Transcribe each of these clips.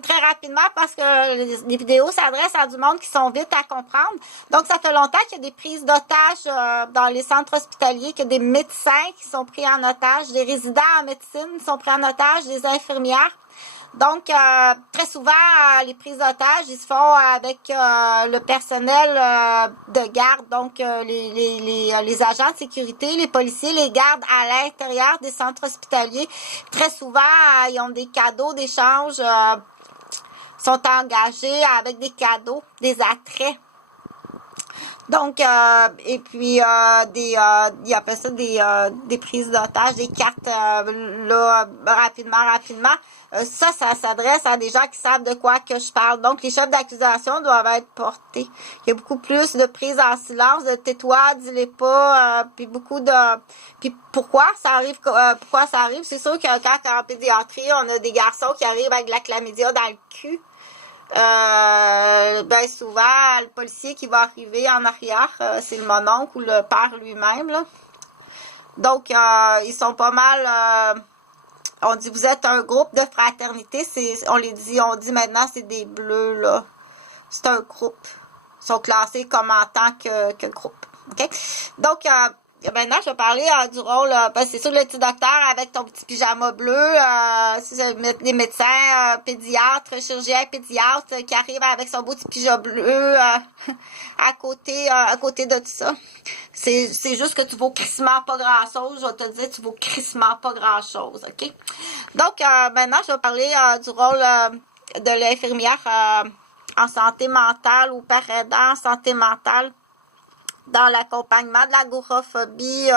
très rapidement parce que les vidéos s'adressent à du monde qui sont vite à comprendre. Donc, ça fait longtemps qu'il y a des prises d'otages dans les centres hospitaliers, qu'il y a des médecins qui sont pris en otage, des résidents en médecine sont pris en otage, des infirmières. Donc, très souvent, les prises d'otages, ils se font avec le personnel de garde, donc les agents de sécurité, les policiers, les gardes à l'intérieur des centres hospitaliers. Très souvent, ils ont des cadeaux d'échange, sont engagés avec des cadeaux, des attraits. Donc, et puis, ils appellent ça des prises d'otages, des cartes, là, rapidement. Ça s'adresse à des gens qui savent de quoi que je parle. Donc, les chefs d'accusation doivent être portés. Il y a beaucoup plus de prises en silence, de tais-toi, dis-les pas, puis beaucoup de... Puis pourquoi ça arrive? C'est sûr que quand en pédiatrie, on a des garçons qui arrivent avec de la chlamydia dans le cul. Ben souvent, le policier qui va arriver en arrière, c'est le mononcle ou le père lui-même, là. Donc, ils sont pas mal... on dit, vous êtes un groupe de fraternité. On dit maintenant, c'est des bleus, là. C'est un groupe. Ils sont classés comme en tant que groupe. OK? Donc, maintenant, je vais parler du rôle, c'est sûr, le petit docteur avec ton petit pyjama bleu, les médecins, pédiatres, chirurgiens pédiatres qui arrivent avec son beau petit pyjama bleu à côté de tout ça. C'est juste que tu vaux crissement pas grand-chose. Je vais te dire, tu vaux crissement pas grand-chose, OK? Donc, maintenant, je vais parler du rôle de l'infirmière en santé mentale ou père aidant en santé mentale dans l'accompagnement de l'agoraphobie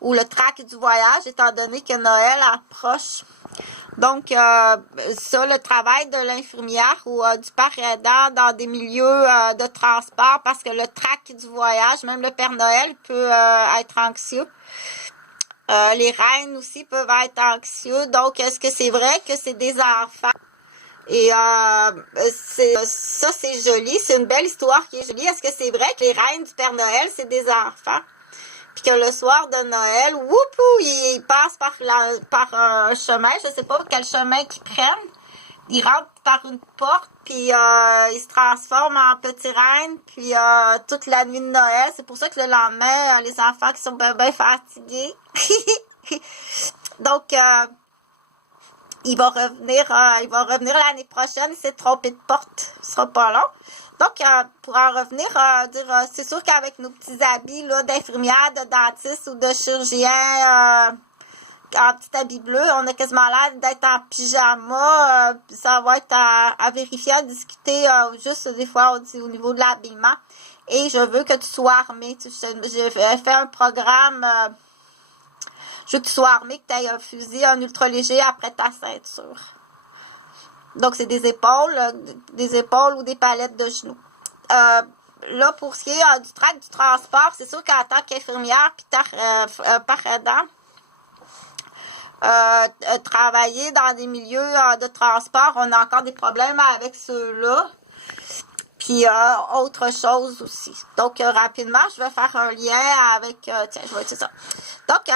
ou le trac du voyage, étant donné que Noël approche. Donc, ça, le travail de l'infirmière ou du père aidant dans des milieux de transport, parce que le trac du voyage, même le Père Noël peut être anxieux. Les reines aussi peuvent être anxieux. Donc, est-ce que c'est vrai que c'est des enfants? Et ça, c'est joli. C'est une belle histoire qui est jolie. Est-ce que c'est vrai que les reines du Père Noël, c'est des enfants? Puis que le soir de Noël, whoopou, ils passent par un chemin. Je sais pas quel chemin qu'ils prennent. Ils rentrent par une porte, puis ils se transforment en petits reines. Puis toute la nuit de Noël, c'est pour ça que le lendemain, les enfants qui sont bien fatigués. Donc... il va revenir l'année prochaine. Il s'est trompé de porte. Ce sera pas long. Donc, pour en revenir, c'est sûr qu'avec nos petits habits là d'infirmière, de dentiste ou de chirurgien en petit habit bleu, on a quasiment l'air d'être en pyjama. Ça va être à vérifier, à discuter juste des fois au niveau de l'habillement. Et je veux que tu sois armé. J'ai fait un programme... je veux que tu sois armé, que tu aies un fusil, un ultra léger après ta ceinture. Donc, c'est des épaules ou des palettes de genoux. Là, pour ce qui est du tract du transport, c'est sûr qu'en tant qu'infirmière puis père aidant, travailler dans des milieux de transport, on a encore des problèmes avec ceux-là. Puis, autre chose aussi. Donc, rapidement, je vais faire un lien avec... tiens, je vais dire ça. Donc,